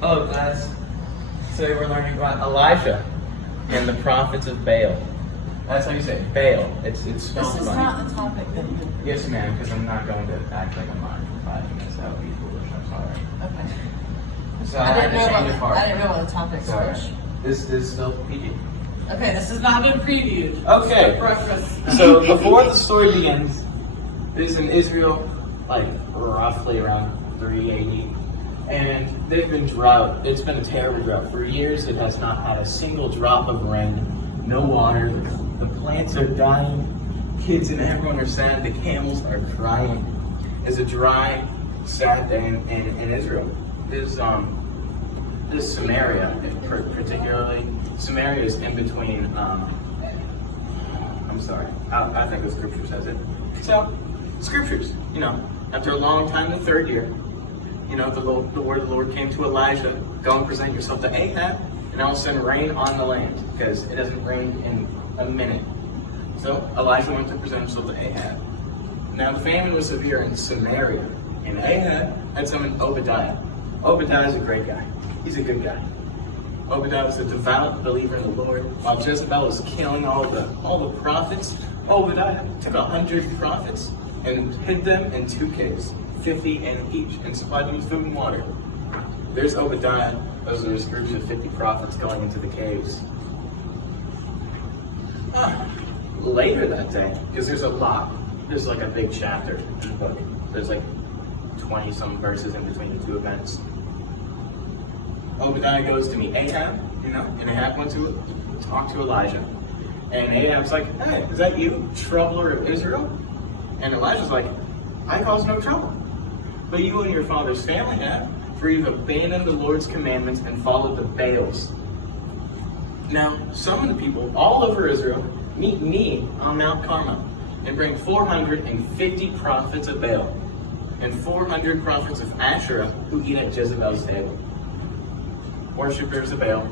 Oh, guys. Today we're learning about Elijah and the prophets of Baal. That's how you say it, Baal. It's spelled This is funny. not the topic. Yes, ma'am, because I'm not going to act like I'm lying for 5 minutes. That would be foolish. I'm sorry. Okay. So I had to change it for I didn't know what the topics Sorry. were. This is still PG. Okay, this has not been previewed. Okay. Breakfast. So before the story begins, this is in Israel, like roughly around 380, and they've been drought. It's been a terrible drought. For years, it has not had a single drop of rain, no water. The plants are dying. Kids and everyone are sad. The camels are crying. It's a dry, sad day in Israel. This Samaria, particularly, Samaria is in between. I'm sorry. I think the scripture says it. So, scriptures. After a long time, the third year, the word of the Lord came to Elijah. Go and present yourself to Ahab, and I will send rain on the land, because it doesn't rain in a minute. So Elijah went to present himself to Ahab. Now the famine was severe in Samaria, and Ahab had summoned Obadiah. Obadiah is a great guy. He's a good guy. Obadiah was a devout believer in the Lord. While Jezebel was killing all the prophets, Obadiah took 100 prophets and hid them in 2 caves, 50 in each, and supplied them with food and water. There's Obadiah. Those are his groups of 50 prophets going into the caves. Later that day, because there's like a big chapter in the book. There's like 20-some verses in between the 2 events. Obadiah goes to meet Ahab, and Ahab went to talk to Elijah. And Ahab's like, hey, is that you, troubler of Israel? And Elijah's like, I cause no trouble. But you and your father's family have, for you've abandoned the Lord's commandments and followed the Baals. Now, some of the people all over Israel meet me on Mount Carmel and bring 450 prophets of Baal and 400 prophets of Asherah who eat at Jezebel's table. Worshippers of Baal,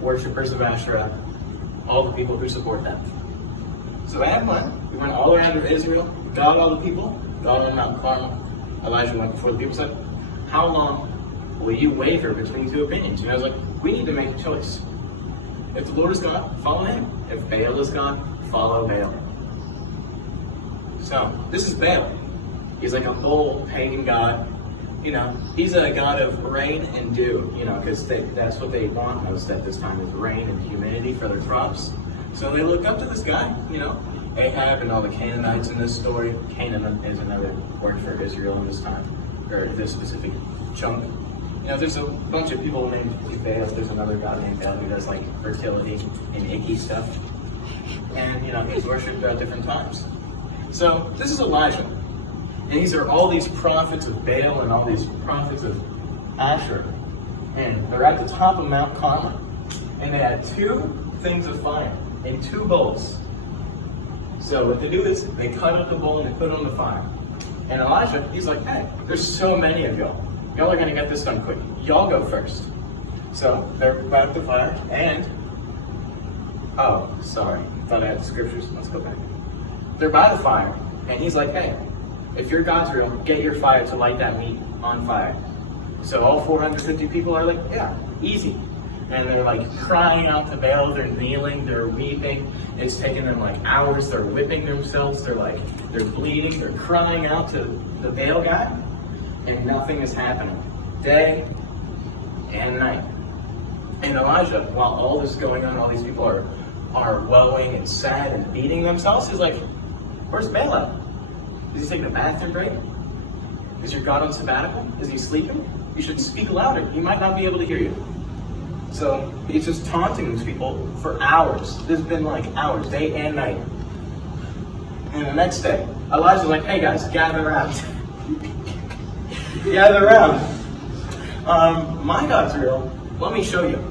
worshippers of Asherah, all the people who support them. So Ahab went. We went all around Israel, got all the people, got on Mount Carmel. Elijah went before the people, said, how long will you waver between 2 opinions? And I was like, we need to make a choice. If the Lord is God, follow him. If Baal is God, follow Baal. So, this is Baal. He's like a whole pagan god. He's a god of rain and dew, because that's what they want most at this time, is rain and humidity for their crops. So they look up to this guy, Ahab and all the Canaanites in this story. Canaan is another word for Israel in this time, or this specific chunk. There's a bunch of people named Baal. There's another god named Baal who does like fertility and icky stuff. And he's worshipped at different times. So this is Elijah. And these are all these prophets of Baal and all these prophets of Asher. And they're at the top of Mount Carmel. And they had 2 things of fire in 2 bowls. So what they do is they cut up the bowl and they put it on the fire. And Elijah, he's like, hey, there's so many of y'all. Y'all are going to get this done quick. Y'all go first. So they're by the fire and... Oh, sorry. Thought I had the scriptures. Let's go back. They're by the fire and he's like, hey, if your God's real, get your fire to light that meat on fire. So all 450 people are like, yeah, easy. And they're like crying out to Baal, they're kneeling, they're weeping. It's taking them like hours, they're whipping themselves, they're bleeding, they're crying out to the Baal guy, and nothing is happening. Day and night. And Elijah, while all this is going on, all these people are wallowing and sad and beating themselves, he's like, where's Baal at? Is he taking a bathroom break? Is your God on sabbatical? Is he sleeping? You should speak louder. He might not be able to hear you. So he's just taunting these people for hours. There's been like hours, day and night. And the next day, Elijah's like, hey guys, gather around. Gather around. My God's real. Let me show you.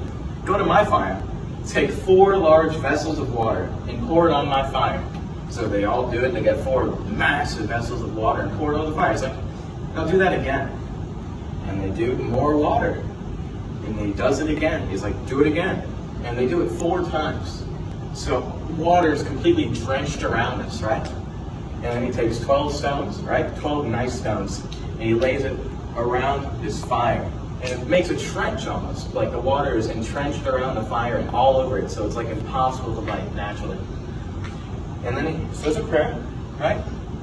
Go to my fire. Take 4 large vessels of water and pour it on my fire. So they all do it. They get 4 massive vessels of water and pour it on the fire. It's like, now do that again. And they do more water. And he does it again. He's like, do it again. And they do it 4 times. So water is completely drenched around us, right? And then he takes 12 stones, right? 12 nice stones. And he lays it around his fire. And it makes a trench almost, like the water is entrenched around the fire and all over it, so it's like impossible to light naturally. And then he says a prayer, right?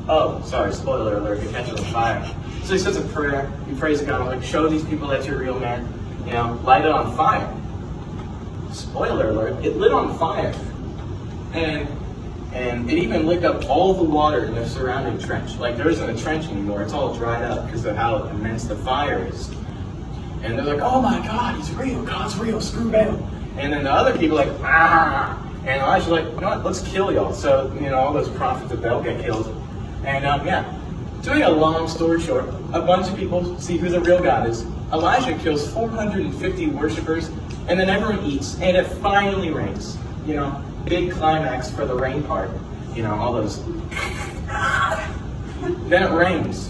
Oh, sorry, spoiler alert, he catches on fire. So he says a prayer, he prays to God, like, show these people that you're real man, light it on fire. Spoiler alert, it lit on fire. And it even lit up all the water in the surrounding trench. Like, there isn't a trench anymore, it's all dried up because of how immense the fire is. And they're like, oh my God, he's real, God's real, screw Baal. And then the other people are like, ah. And Elijah's like, you know what, let's kill y'all. So, all those prophets of Baal get killed. And to make a long story short, a bunch of people see who the real God is. Elijah kills 450 worshipers, and then everyone eats, and it finally rains. Big climax for the rain part. All those. Then it rains.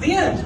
The end.